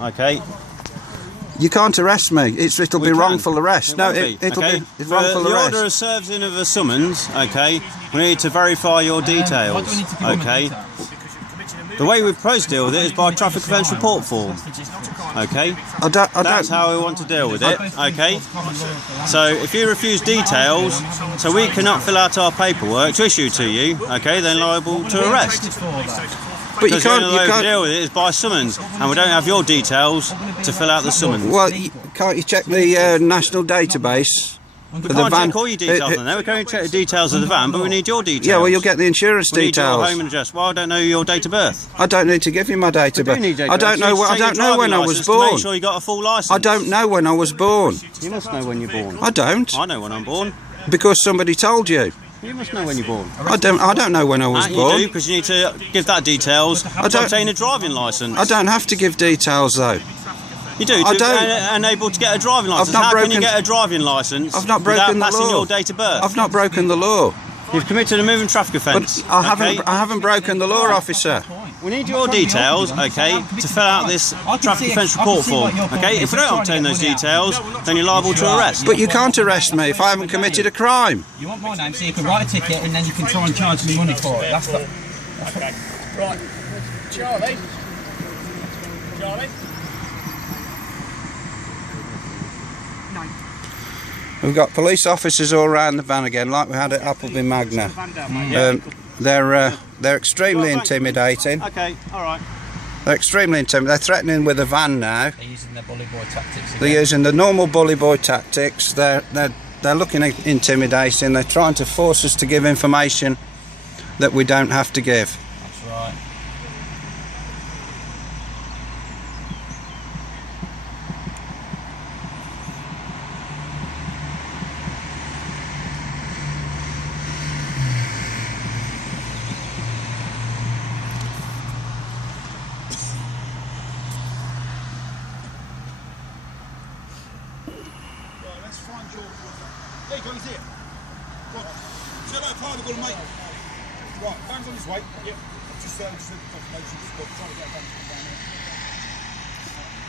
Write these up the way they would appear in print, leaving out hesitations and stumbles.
Okay. You can't arrest me. It'll be wrongful arrest. No, it'll be wrongful arrest. The order of serves in of a summons. Okay. We need to verify your details. Okay. The way we propose to deal with it is by traffic offence report form. Okay. That's how we want to deal with it. Okay. So if you refuse details, so we cannot fill out our paperwork to issue to you. Okay, then liable to arrest. But you can't. The way we deal with it is by summons, and we don't have your details to fill out the summons. Well, can't you check the national database? We can't check all your details on there. We can only check the details of the van, but we need your details. Yeah, well, you'll get the insurance details. We need your home and address. Well, I don't know your date of birth. I don't need to give you my date of birth. I don't know. I don't know when I was born. Make sure you got a full license. I don't know when I was born. You must know when you're born. I don't. I know when I'm born. Because somebody told you. You must know when you're born. I don't know when I was born. You do, because you need to give that details to obtain a driving licence. I don't have to give details though. You do, unable to get a driving licence. How can you get a driving licence without passing your date of birth? I've not broken the law. You've committed a moving traffic offence. But I haven't broken the law, officer. We need your details, okay, to fill out this traffic offence report form, okay? If we don't obtain those details, then you're liable to arrest. But you can't arrest me if I haven't committed a crime. You want my name so you can write a ticket and then you can try and charge me money for it. That's the... Right. Charlie? We've got police officers all around the van again, like we had at Appleby Magna. They're extremely intimidating. Okay, all right. They're extremely intimidating. They're threatening with a van now. They're using their bully boy tactics again. They're using the normal bully boy tactics. They're looking intimidating. They're trying to force us to give information that we don't have to give. That's right. There you go, he's here. Go on. See you later, Carl, we're going to make. Right, van's on his way. Yep. Just confirmation, just trying to get a van down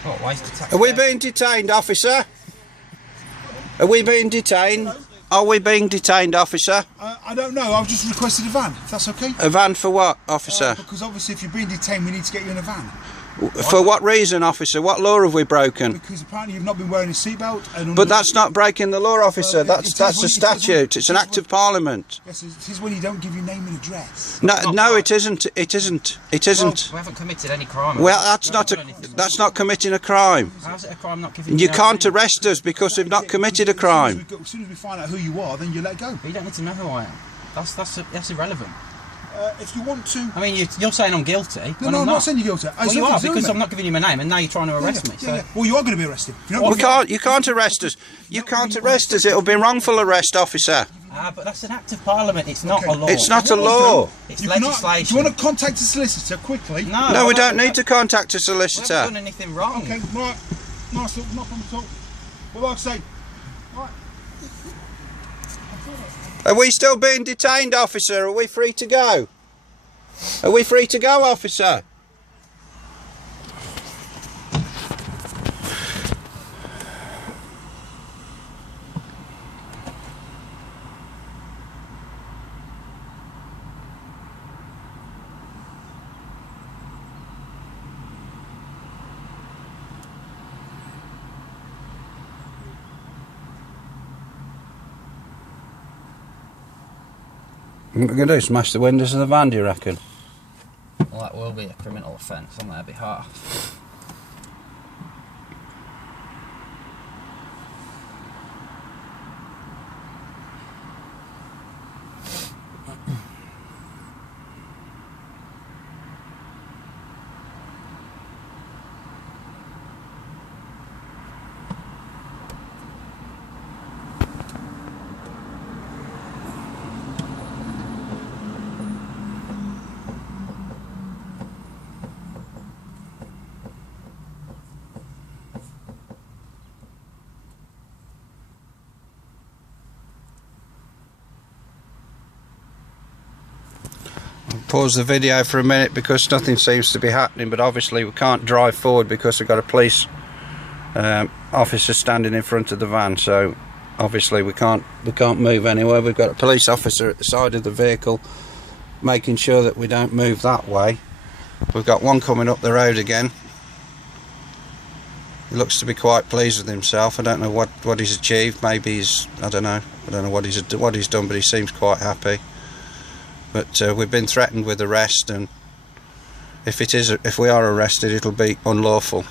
there. What, waste of tax? Are we being detained, officer? Are we being detained? Are we being detained, officer? I don't know, I've just requested a van, if that's okay. A van for what, officer? Because obviously if you're being detained, we need to get you in a van. For what reason, officer? What law have we broken? Because apparently you've not been wearing a seatbelt. But that's not breaking the law, officer. That's a statute. It's an act of parliament. Yes, it is when you don't give your name and address. No, it isn't. It isn't. It isn't. We haven't committed any crime. Well, that's not committing a crime. How's it a crime not giving You can't arrest us because we've not committed a crime. As soon as we find out who you are, then you let go. But you don't need to know who I am. That's irrelevant. If you want to... I mean, you're saying I'm guilty. No, I'm not saying you're guilty. Well, you are, because I'm not giving you my name, and now you're trying to arrest me. So. Well, you are going to be arrested. You can't arrest us. You can't arrest us. It'll be wrongful arrest, officer. But that's an act of parliament. It's not a law. It's not a law. It's legislation. Do you want to contact a solicitor quickly? No, we don't need to contact a solicitor. We haven't done anything wrong. Okay, right. Nice little knock on the top. Well, like I say, right. Are we still being detained, officer? Are we free to go? Are we free to go, officer? What are we going to do? Smash the windows of the van, do you reckon? Well, that will be a criminal offence on their behalf. pause the video for a minute because nothing seems to be happening, but obviously we can't drive forward because we've got a police officer standing in front of the van, so obviously we can't move anywhere. We've got a police officer at the side of the vehicle making sure that we don't move that way. We've got one coming up the road again. He looks to be quite pleased with himself. I don't know what he's achieved. Maybe he's, I don't know what he's done, but he seems quite happy. But we've been threatened with arrest, and if we are arrested, it'll be unlawful.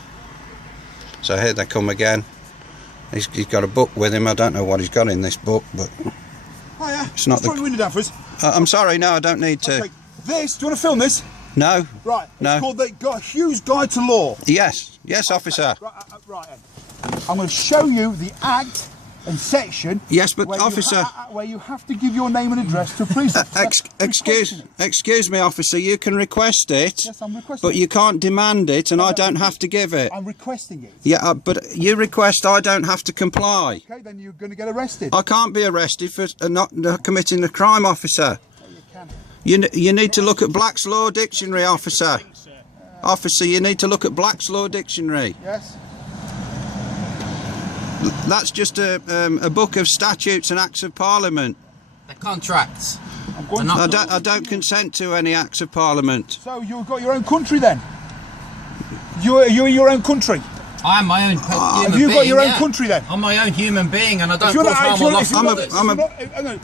So here they come again. He's got a book with him. I don't know what he's got in this book, but it's not the. Window down for us. I'm sorry, no, I don't need to. Okay. This, do you want to film this? No. Right. No. It's called the Hughes Guide to Law. Yes, officer. Right. I'm going to show you the act and section. Yes, but officer, where you have to give your name and address to a police officer. Excuse me, officer. You can request it. Yes, I'm requesting. But you can't demand it, and I don't have to give it. I'm requesting it. Yeah, but you request, I don't have to comply. Okay, then you're going to get arrested. I can't be arrested for not committing a crime, officer. Oh, you can. You need to look at Black's Law Dictionary, officer. Officer, you need to look at Black's Law Dictionary. Yes. That's just a book of statutes and acts of parliament. They're contracts. I don't consent to any acts of parliament. So you've got your own country then? You're in your own country? I am my own human being. Have you got your own country then? I'm my own human being, and I don't cause harm or loss.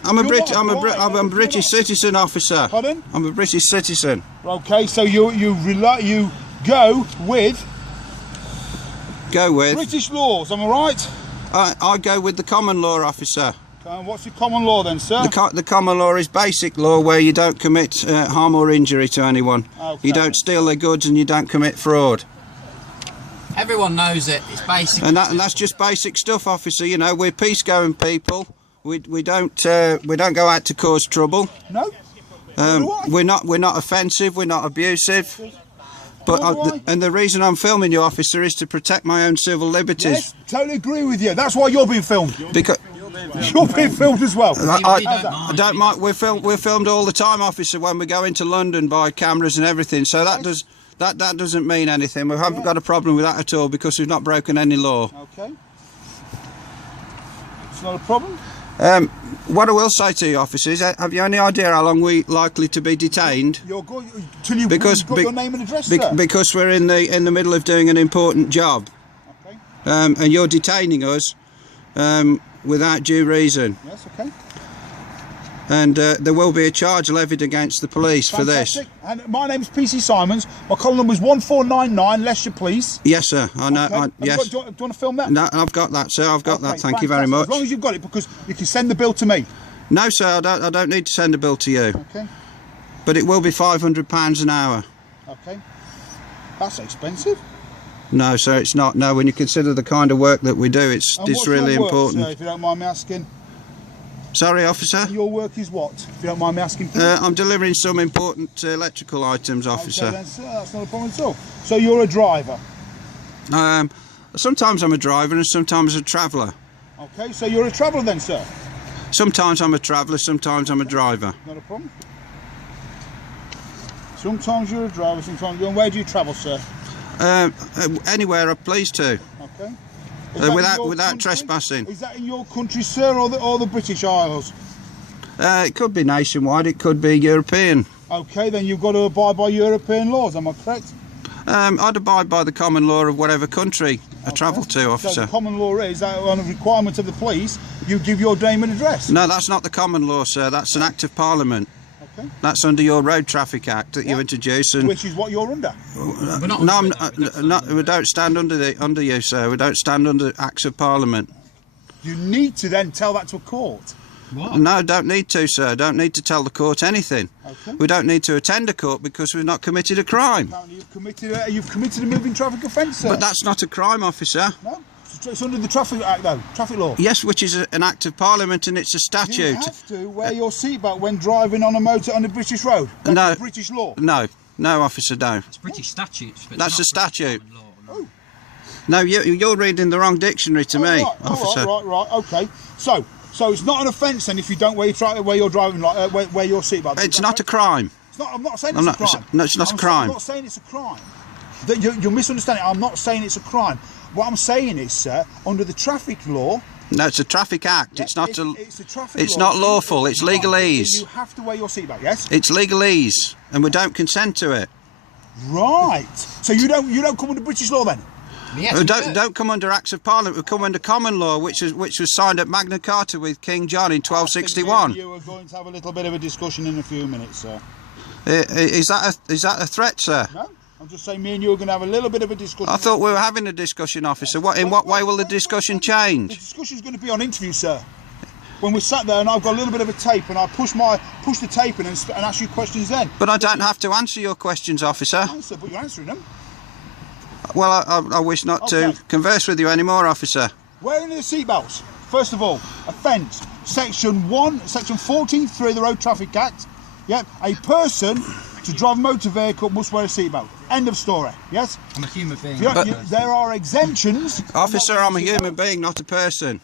I'm a British citizen, officer. Pardon? I'm a British citizen. Okay, so you go with British laws, am I right? I go with the common law, officer. What's your common law then, sir? The common law is basic law, where you don't commit harm or injury to anyone. Okay. You don't steal their goods, and you don't commit fraud. Everyone knows it. It's basic. And that's just basic stuff, officer. You know, we're peace-going people. We don't go out to cause trouble. No. We're not offensive. We're not abusive. But and the reason I'm filming you, officer, is to protect my own civil liberties. Yes, totally agree with you. That's why you're being filmed. Because you're being filmed as well. I don't mind. We're filmed all the time, officer, when we go into London by cameras and everything. So that doesn't mean anything. We haven't got a problem with that at all because we've not broken any law. Okay. It's not a problem. What I will say to you, officers, have you any idea how long we're likely to be detained? You're going till you've got your name and address, sir. Because we're in the middle of doing an important job. Okay. And you're detaining us without due reason. Yes, okay. And there will be a charge levied against the police for this. And my name's PC Simons. My call number is 1499, Leicester Police. Yes, sir. I know. Okay. Yes. Do you want to film that? No, I've got that, sir. I've got that. Thank you very much. As long as you've got it, because you can send the bill to me. No, sir. I don't need to send a bill to you. Okay. But it will be £500 an hour. Okay. That's expensive. No, sir. It's not. No, when you consider the kind of work that we do, it's really important. Sir, if you don't mind me asking. Sorry, officer? Your work is what, if you don't mind me asking? I'm delivering some important electrical items, officer. Okay then, sir, that's not a problem at all. So you're a driver? Sometimes I'm a driver and sometimes a traveller. Okay, so you're a traveller then, sir? Sometimes I'm a traveller, sometimes I'm a driver. Not a problem. Sometimes you're a driver, sometimes you're... And where do you travel, sir? Anywhere I please to. Okay. Without trespassing. Is that in your country, sir, or the British Isles? It could be nationwide, it could be European. Okay, then you've got to abide by European laws, am I correct? I'd abide by the common law of whatever country I travel to, officer. So the common law is that on a requirement of the police, you give your name and address? No, that's not the common law, sir. That's an act of parliament. Okay. That's under your Road Traffic Act that you introduce, and which is what you're under. We don't stand under you, sir. We don't stand under acts of parliament. You need to then tell that to a court. What? No, don't need to, sir. Don't need to tell the court anything. Okay. We don't need to attend a court because we've not committed a crime. Apparently you've committed a moving traffic offence, sir. But that's not a crime, officer. No, it's under the Traffic Act, though. Traffic law. Yes, which is an act of parliament, and it's a statute. You have to wear your seatbelt when driving on a motor on a British road. That's British law. No, officer, no. It's British statutes. But That's a statute. Oh. No, you're reading the wrong dictionary to me, officer. Right. Okay. So it's not an offence then if you don't wear your driving wear your seatbelt. It's not a crime. It's not, I'm not saying it's a crime. No, it's not a crime. I'm not saying it's a crime. You're misunderstanding. I'm not saying it's a crime. What I'm saying is, sir, under the traffic law. No, it's a traffic act. Yeah, it's not. It's a traffic It's law. not lawful. It's legalese. You have to wear your seatbelt. Yes. It's legalese, and we don't consent to it. Right. So you don't come under British law then? Yes, We don't come under Acts of Parliament. We come under common law, which was signed at Magna Carta with King John in 1261. You are going to have a little bit of a discussion in a few minutes, sir. Is that a threat, sir? No. I'm just saying me and you are going to have a little bit of a discussion. I thought we were having a discussion, officer. In what way will the discussion The change? discussion is going to be on interview, sir. When we're sat there and I've got a little bit of a tape and I push the tape in and ask you questions then. But I don't have to answer your questions, officer. Answer, but you're answering them. Well, I wish not to converse with you anymore, officer. Wearing the seatbelts. First of all, offence. Section 14(3) of the Road Traffic Act. Yep. A person to drive a motor vehicle must wear a seatbelt. End of story. Yes? I'm a human being. There are exemptions. Officer, I'm a human being, not a person.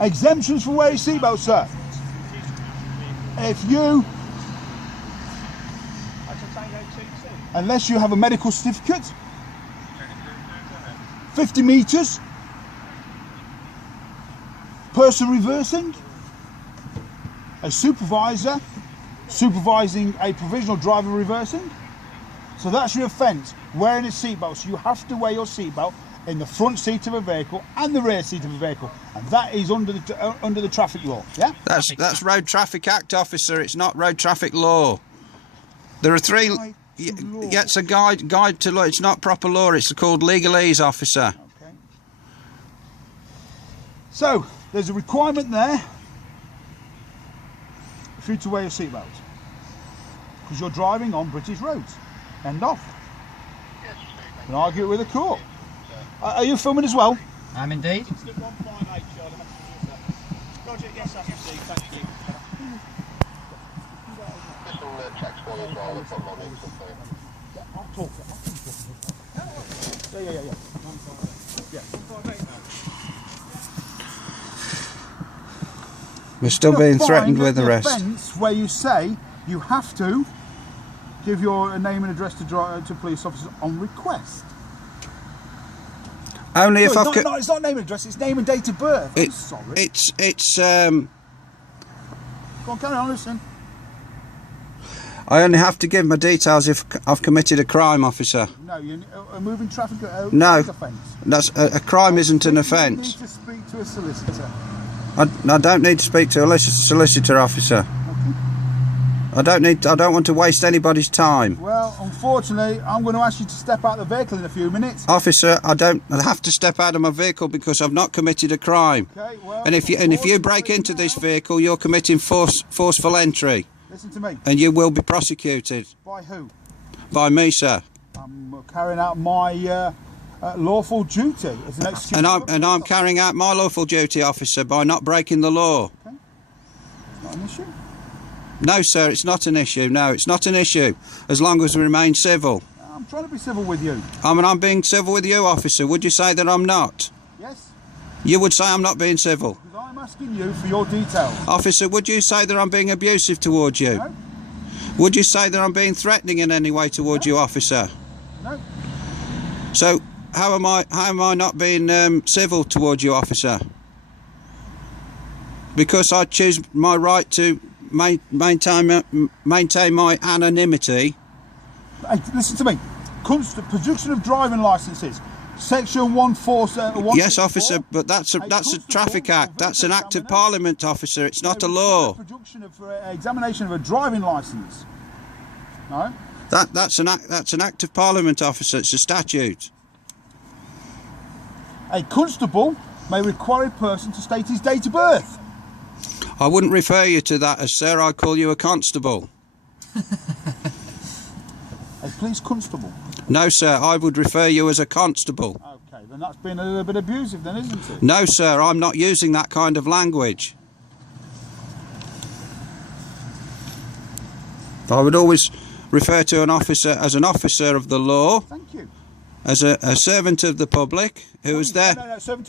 Exemptions for wearing seatbelts, sir. If you, unless you have a medical certificate, 50 metres, person reversing, a supervisor supervising a provisional driver reversing. So that's your offence, wearing a seatbelt. So you have to wear your seatbelt in the front seat of a vehicle and the rear seat of a vehicle, and that is under the traffic law. Yeah. That's Road Traffic Act, officer. It's not road traffic law. There are three. Yeah, it's a guide to law. It's not proper law. It's called legalese, officer. Okay. So there's a requirement there for you to wear your seatbelt because you're driving on British roads. End off. You can argue it with the court. Are you filming as well? I'm indeed. Roger, yes, I see. Thank you. I'll talk. Yeah. We're still being threatened with arrest. Offence where you say you have to give your name and address to police officers on request. Only if I've it's not name and address, it's name and date of birth. I'm sorry. It's Go on, carry on, listen. I only have to give my details if I've committed a crime, officer. No, you're a moving traffic no, offence. That's a crime isn't an offence. You need to speak to a solicitor. I don't need to speak to a solicitor, officer. I don't want to waste anybody's time. Well, unfortunately, I'm going to ask you to step out of the vehicle in a few minutes. Officer, I have to step out of my vehicle because I've not committed a crime. Okay, well, and if you break into this vehicle, you're committing forceful entry. Listen to me. And you will be prosecuted. By who? By me, sir. I'm carrying out my lawful duty as an executive. And I'm carrying out my lawful duty, officer, by not breaking the law. Okay. It's not an issue. No, sir, it's not an issue. No, it's not an issue, as long as we remain civil. I'm trying to be civil with you. I'm being civil with you, officer. Would you say that I'm not? Yes. You would say I'm not being civil? Because I'm asking you for your details. Officer, would you say that I'm being abusive towards you? No. Would you say that I'm being threatening in any way towards you, officer? No. So, how am I not being civil towards you, officer? Because I choose my right to maintain my anonymity. Hey, listen to me. Production of driving licences, section 147. Yes, officer, but that's a traffic act. That's an act of Parliament, officer. It's not a law. Production of examination of a driving licence. No. That's an act of Parliament, officer. It's a statute. A constable may require a person to state his date of birth. I wouldn't refer you to that as sir. I'd call you a constable. A police constable? No, sir. I would refer you as a constable. Okay, then that's been a little bit abusive then, isn't it? No, sir. I'm not using that kind of language. I would always refer to an officer as an officer of the law. Thank you. As a servant of the public who was there. No, servant